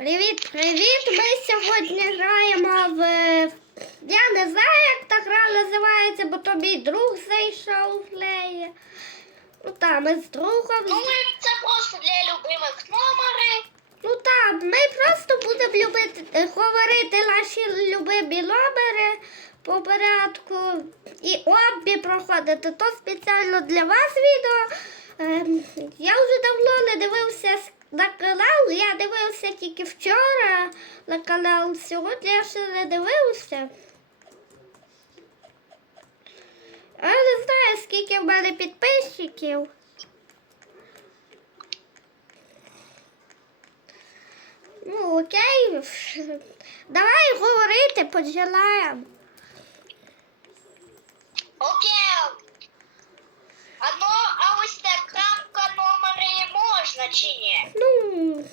Привіт, привіт! Ми сьогодні граємо в. Я не знаю, як та гра називається, бо то мій друг зайшов в неї. Ну там, ми з другом. Ну, це просто для любимих номери. Ну так, ми просто будемо любити е, говорити наші любимі номери по порядку і обмі проходити. То спеціально для вас відео. Ем, я вже давно не дивився на канал. Я дивився тільки вчора на канал. Сьогодні я ще не дивився. Я не знаю, скільки в мене підписчиків. Ну, окей. Давай говорити. Окей. А, ну, а ось так рамка номери можна чи ні? Ну,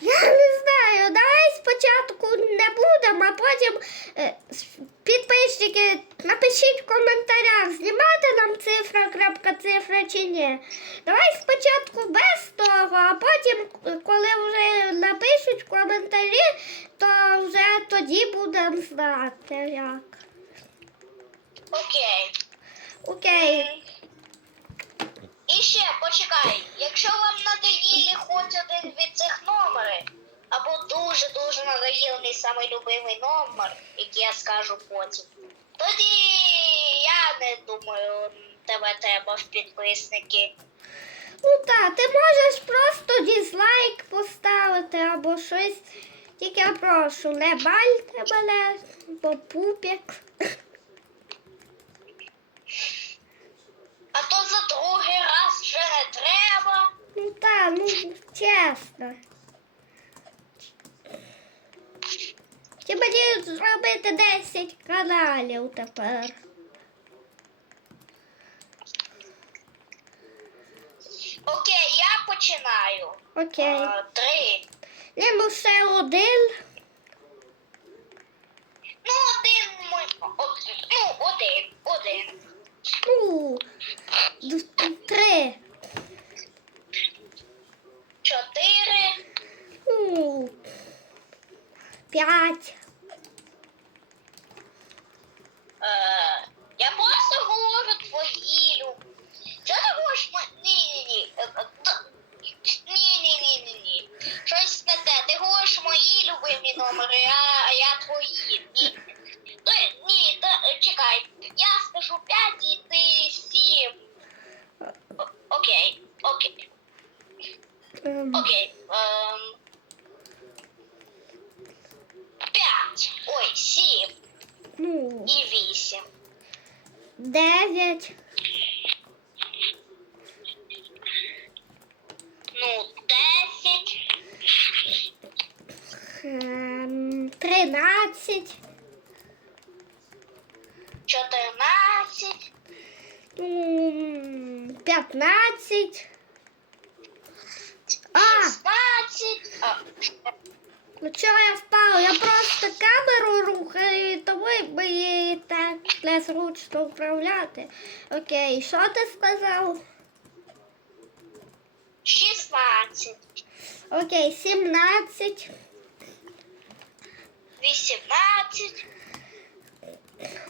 я не знаю. Давай спочатку не будемо, а потім е, підписчики, напишіть в коментарях, знімати нам цифра, крапка цифра чи ні. Давай спочатку без того, а потім, коли вже напишуть в коментарі, то вже тоді будемо знати як. Окей. Окей. І ще почекай, якщо вам надоїли хоч один від цих номерів, або дуже-дуже надоїлений самий любимий номер, який я скажу потім, тоді я не думаю, тебе треба в підписники. Ну так, ти можеш просто дізлайк поставити або щось. Тільки я прошу, не бальте мене, бо пупік. Чесно. Чи мені зробити 10 каналів тепер? Окей, я починаю. Окей. А, три. Не ну ще один. Ну, один мой. о- Ну, один. Один. Ну, три. Чотири. Ну, п'ять. Е, окей. Ем, п'ять. Ой, сім Ну, і вісім. дев'ять. Ну, десять. Ем, Тринадцять. Чотирнадцять. м, П'ятнадцять. А, ну чого я впав? Я просто камеру рухаю, тому мені так незручно управляти. Окей, що ти сказав? Шістнадцять. Окей, сімнадцять. Вісімнадцять.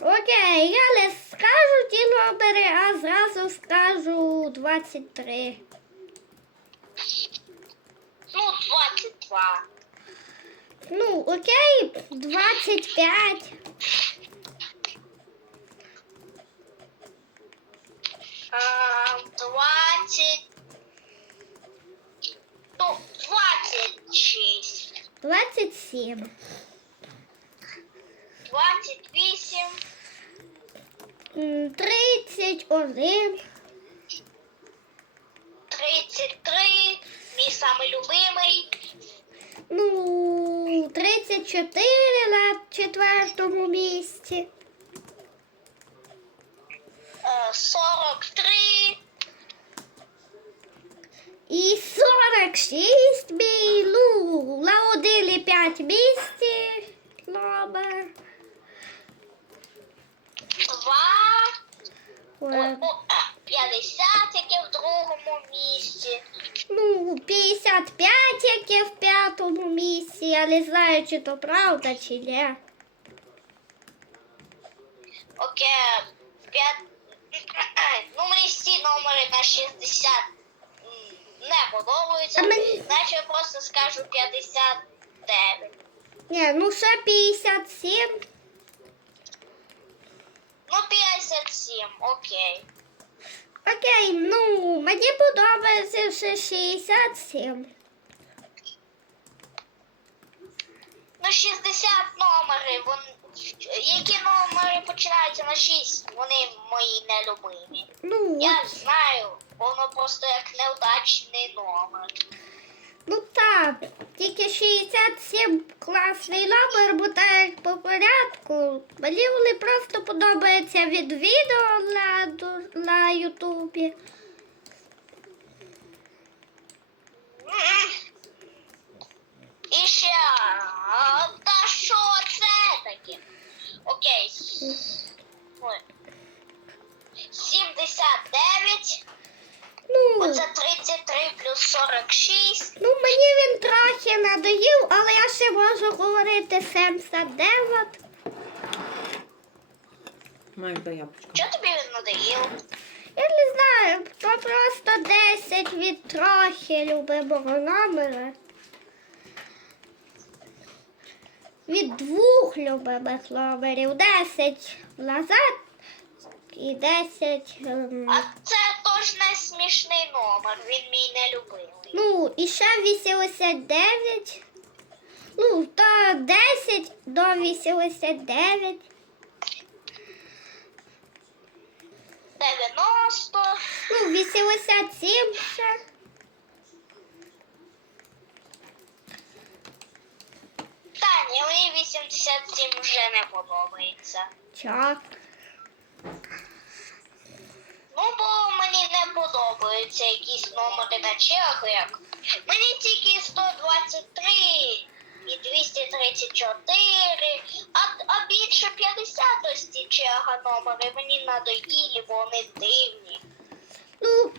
Окей, я не скажу ті номери, а зразу скажу 23. Ну, двадцять два. Ну, окей, 25. А, Двадцять. Ну, двадцять шість. 27. Двадцять вісім. м, 31. Тридцять три. Мій самий любимий. Ну, 34 на четвертому місці. 43. І 46 мій, ну, на 1 5 місці. Номер. Два. 50, яке в другому місці. Ну, 55, яке в п'ятому місці. Я не знаю, чи то правда, чи ні. Окей, 5. Ну, мені всі номери на 60 не подобаються. Мен... Значить, я просто скажу 59. Ні, ну ще 57. Ну, 57, окей. Окей, ну мені подобається ще 67. Ну, 60 номери, вон... які номери починаються на 6, вони мої нелюбимі. Ну, Я знаю, воно просто як неудачний номер. Так, тільки 67 класний номер, бо так по порядку. Мені вони просто подобаються від відео на, на Ютубі. І ще, та що це таке? Окей. Ой. 79, Ну, оце 33 плюс 46. ну мені він трохи надоїв, але я ще можу говорити 79. Маєш до яблучка. Чого тобі він надоїв? Я не знаю, то просто 10 від трохи любимого номера. Від двох любимих номерів. 10 назад і 10. ем, А це не смішний номер, він мій нелюбимий. Ну, і ще 89. Ну, то 10 до 89. 90. Ну, 87 ще. Та ні, мені 87 вже не подобається. Чо? Ну, бо мені не подобаються якісь номери на чергу, як. Мені тільки 123 і 234, а, а більше 50 ось ці черга номери мені надоїлі, бо вони дивні. Ну,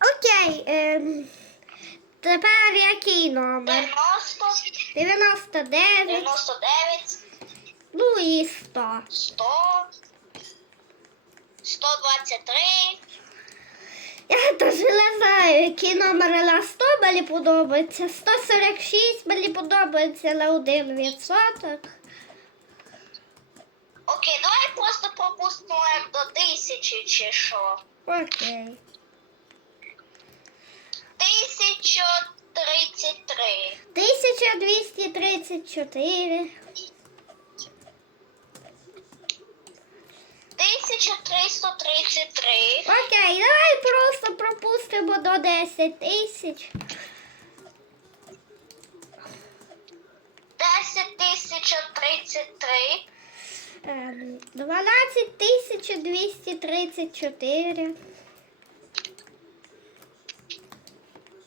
окей. Ем, тепер який номер? 90, 99, 99, ну і 100. 100, 123. Я теж не знаю, які номери на 100 мені подобаються. 146 мені подобається на 1%. Окей, давай просто пропустимо як до тисячі чи що. Окей. 1033. 1234. 1333. Окей, давай просто пропустимо до 10 тисяч. 10033. Ем, 12234.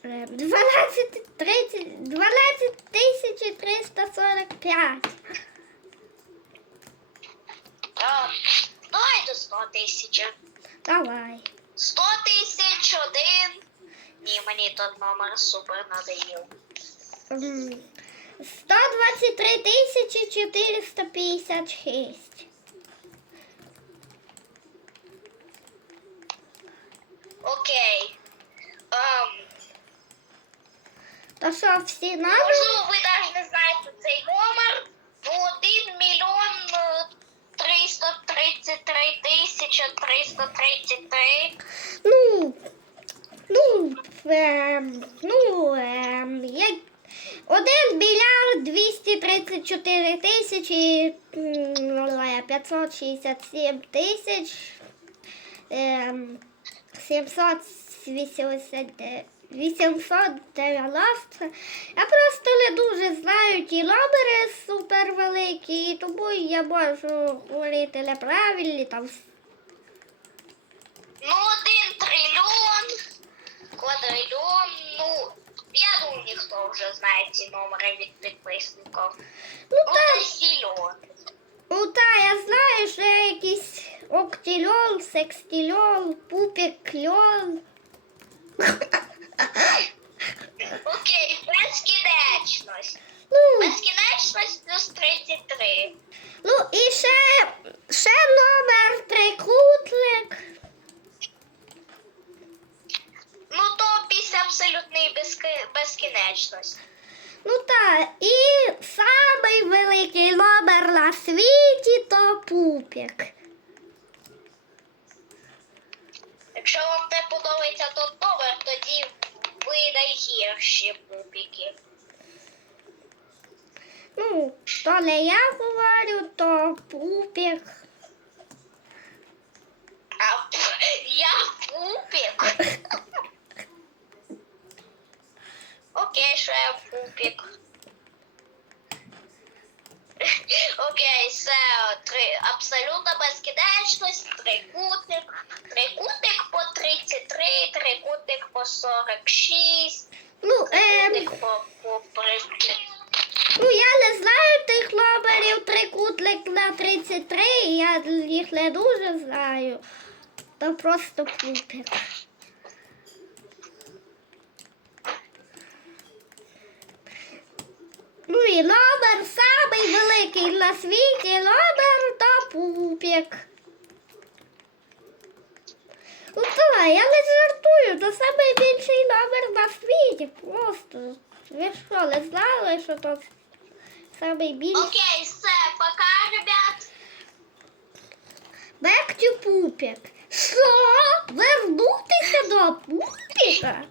Ем, 12 30 12345. А, давай до 100 тисяч. Давай. 100 тисяч один. Ні, мені тот номер супер надоїв. Ем, 123 тисячі 456. Окей. Ем, То що, всі номери? можливо, ви навіть не знаєте цей номер. Ну, 1 мільйон е, 333 тисячі 333. Ну, ну, ем, ну, ем, як один мільярд 234 тисячі м, 567 тисяч ем, 789 890. Я просто не дуже знаю ті номери супер великі, і тому я можу говорити неправильні там Ну, один трильйон, квадрильйон, ну, я думаю, ніхто вже знає ці номери від підписників. Ну Ну, так, десь ну та я знаю, що якийсь октільон, секстильон, пупікльон. Окей, безкінечність. Ну, Безкінечність плюс 33. ну і ще, ще номер трикутник. Ну то після абсолютної безки... безкінечності. Ну так, і самий великий номер на світі то пупік. Якщо вам не подобається, то ви найгірші пупіки. Ну, то не я говорю, то пупік. А я пупік. Окей, що я пупік. Окей, все, три, абсолютно безкінечність, трикутник, трикутник по 33, трикутник по 46, По ну я не знаю тих номерів трикутник на 33, я їх не дуже знаю. То просто пупік. Ну і номер самий великий на світі номер то пупік. Ну давай, я не жартую, то найбільший номер на світі. Просто. Ви що, не знали, що то найбільший? Окей, все, пока, ребят. Back to пупік. Що? Вернутися до пупіка?